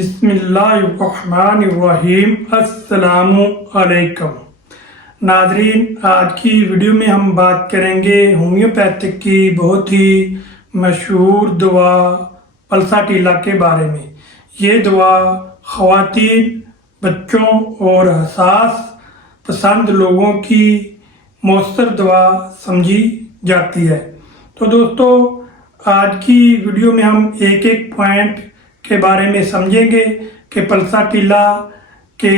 बिस्मिल्लाहिर्रहमानिर्रहीम। अस्सलामु अलैकुम नाज़रीन, आज की वीडियो में हम बात करेंगे होम्योपैथिक की बहुत ही मशहूर दवा पल्साटीला के बारे में। ये दवा ख़वातीन, बच्चों और हसास पसंद लोगों की मौसर दवा समझी जाती है। तो दोस्तों, आज की वीडियो में हम एक एक पॉइंट के बारे में समझेंगे कि पल्साटीला के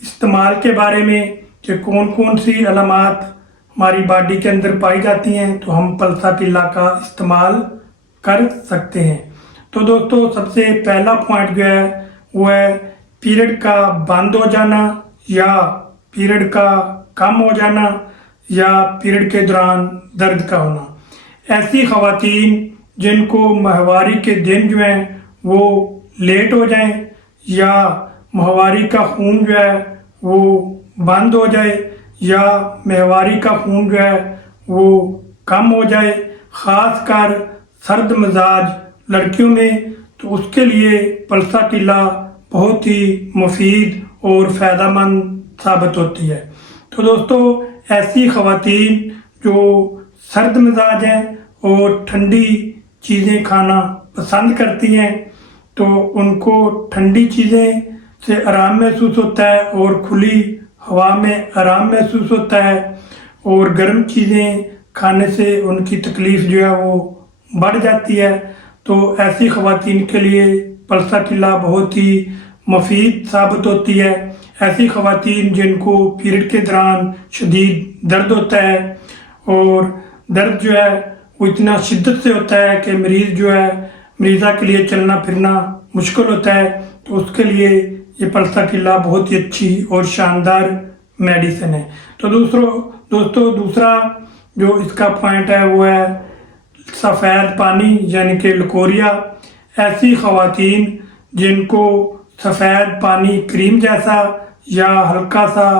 इस्तेमाल के बारे में, कि कौन कौन सी अलामात हमारी बॉडी के अंदर पाई जाती हैं तो हम पल्साटीला का इस्तेमाल कर सकते हैं। तो दोस्तों, सबसे पहला पॉइंट जो है वो है पीरियड का बंद हो जाना या पीरियड का कम हो जाना या पीरियड के दौरान दर्द का होना। ऐसी ख़वातीन जिनको माहवारी के दिन जो हैं वो लेट हो जाएं या माहवारी का खून जो है वो बंद हो जाए या माहवारी का खून जो है वो कम हो जाए, ख़ास कर सर्द मिजाज लड़कियों में, तो उसके लिए पल्साटीला बहुत ही मुफीद और फ़ायदेमंद साबित होती है। तो दोस्तों, ऐसी ख़वातीन जो सर्द मिजाज हैं और ठंडी चीज़ें खाना पसंद करती हैं तो उनको ठंडी चीज़ें से आराम महसूस होता है और खुली हवा में आराम महसूस होता है, और गर्म चीज़ें खाने से उनकी तकलीफ़ जो है वो बढ़ जाती है। तो ऐसी ख़वातीन के लिए पल्साटीला बहुत ही मुफीद साबित होती है। ऐसी ख़वातीन जिनको पीरियड के दौरान शदीद दर्द होता है और दर्द जो है वो इतना शिद्दत से होता है कि मरीज़ा के लिए चलना फिरना मुश्किल होता है, तो उसके लिए ये पल्साटीला बहुत ही अच्छी और शानदार मेडिसिन है। तो दोस्तों दूसरा जो इसका पॉइंट है वो है सफ़ेद पानी यानी कि लकोरिया। ऐसी ख़वातीन जिनको सफ़ेद पानी क्रीम जैसा या हल्का सा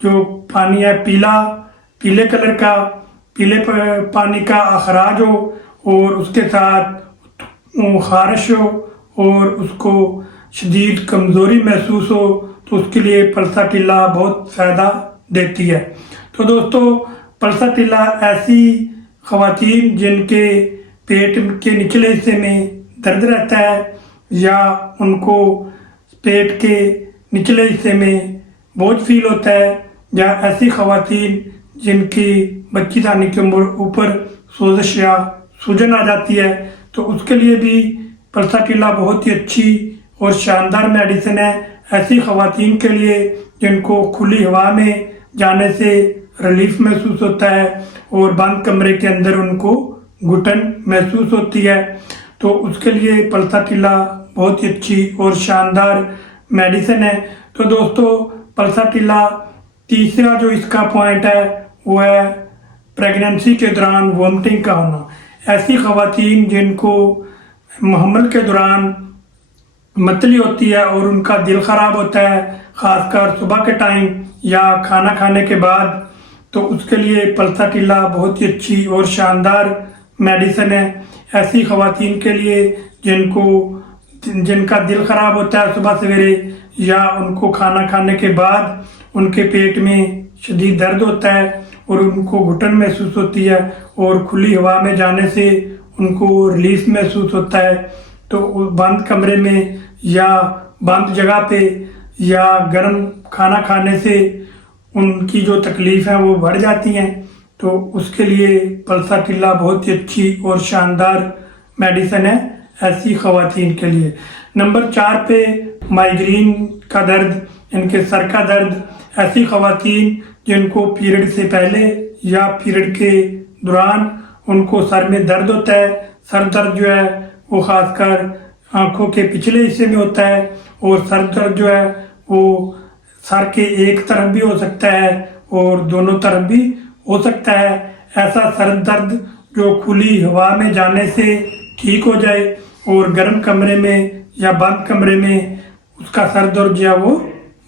जो पानी है पीले कलर का, पीले पानी का अखराज हो और उसके साथ खारिश हो और उसको शदीद कमज़ोरी महसूस हो, तो उसके लिए पल्साटीला बहुत फ़ायदा देती है। तो दोस्तों, पल्साटीला ऐसी ख़वातीन जिनके पेट के निचले हिस्से में दर्द रहता है या उनको पेट के निचले हिस्से में बोझ फील होता है, या ऐसी ख़वातीन जिनकी बच्चेदानी के ऊपर सोजिश या सूजन आ जाती है, तो उसके लिए भी पल्साटीला बहुत ही अच्छी और शानदार मेडिसिन है। ऐसी ख़वातीन के लिए जिनको खुली हवा में जाने से रिलीफ महसूस होता है और बंद कमरे के अंदर उनको घुटन महसूस होती है, तो उसके लिए पल्साटीला बहुत ही अच्छी और शानदार मेडिसिन है। तो दोस्तों, पल्साटीला तीसरा जो इसका पॉइंट है वो है प्रेगनेंसी के दौरान वोमिटिंग का होना। ऐसी ख़वातीन जिनको हमल के दौरान मतली होती है और उनका दिल ख़राब होता है, ख़ासकर सुबह के टाइम या खाना खाने के बाद, तो उसके लिए पल्साटीला बहुत ही अच्छी और शानदार मेडिसिन है। ऐसी ख़वातीन के लिए जिनका दिल ख़राब होता है सुबह सवेरे या उनको खाना खाने के बाद उनके पेट में शदीद दर्द होता है और उनको घुटन महसूस होती है और खुली हवा में जाने से उनको रिलीफ महसूस होता है, तो बंद कमरे में या बंद जगह पे या गर्म खाना खाने से उनकी जो तकलीफ़ है वो बढ़ जाती हैं, तो उसके लिए पल्साटीला बहुत ही अच्छी और शानदार मेडिसिन है ऐसी ख़वातीन के लिए। नंबर 4 पे माइग्रेन का दर्द, इनके सर का दर्द। ऐसी ख़वातीन जिनको पीरियड से पहले या पीरियड के दौरान उनको सर में दर्द होता है। सर दर्द जो है वो ख़ासकर आँखों के पिछले हिस्से में होता है और सर दर्द जो है वो सर के एक तरफ भी हो सकता है और दोनों तरफ भी हो सकता है। ऐसा सर दर्द जो खुली हवा में जाने से ठीक हो जाए और गर्म कमरे में या बंद कमरे में उसका सर दर्द जो है वो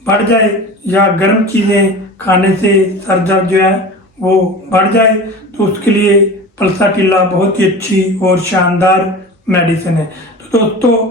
बढ़ जाए या गर्म चीज़ें खाने से सर दर्द जो है वो बढ़ जाए, तो उसके लिए पल्साटीला बहुत ही अच्छी और शानदार मेडिसिन है। तो दोस्तों,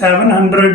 750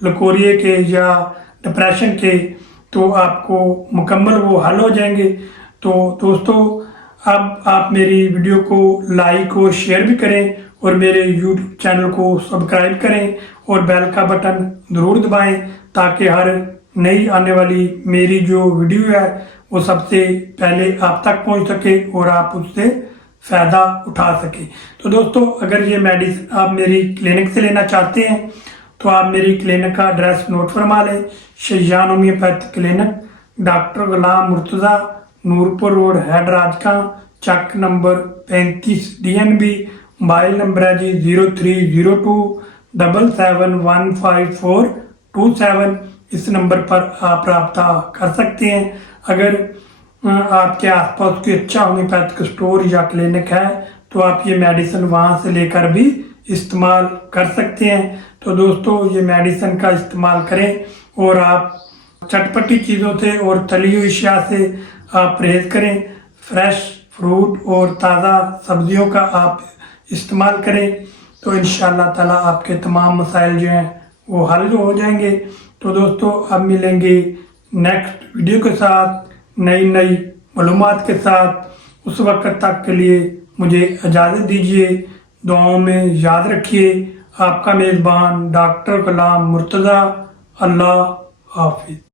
लकोरिए के या डिप्रेशन के, तो आपको मुकम्मल वो हल हो जाएंगे। तो दोस्तों अब आप मेरी वीडियो को लाइक और शेयर भी करें और मेरे YouTube चैनल को सब्सक्राइब करें और बेल का बटन ज़रूर दबाएं ताकि हर नई आने वाली मेरी जो वीडियो है वो सबसे पहले आप तक पहुंच सके और आप उससे फ़ायदा उठा सके। तो दोस्तों अगर ये मेडिसिन आप मेरी क्लिनिक से लेना चाहते हैं तो आप मेरी क्लिनिक का एड्रेस नोट फरमा लें। Shaizan homeopathic clinic, doctor Ghulam Murtaza, Noorpur road, head Rajka, Chak number 35 DNB। Mobile number है जी 0302 77154227। इस नंबर पर आप रब्ता कर सकते हैं। अगर आपके आसपास कोई अच्छा होम्योपैथिक स्टोर या क्लिनिक है तो आप ये मेडिसिन वहाँ से लेकर भी इस्तेमाल कर सकते हैं। तो दोस्तों ये मेडिसिन का इस्तेमाल करें और आप चटपटी चीज़ों से और तली हुई अशिया से आप परहेज़ करें। फ्रेश फ्रूट और ताज़ा सब्जियों का आप इस्तेमाल करें तो इंशाअल्लाह ताला आपके तमाम मसाइल जो हैं वो हल हो जाएंगे। तो दोस्तों अब मिलेंगे नेक्स्ट वीडियो के साथ, नई मालूमात के साथ। उस वक्त तक के लिए मुझे इजाज़त दीजिए। दुआओं में याद रखिए। आपका मेज़बान डॉक्टर गुलाम मुर्तज़ा। अल्लाह हाफिज़।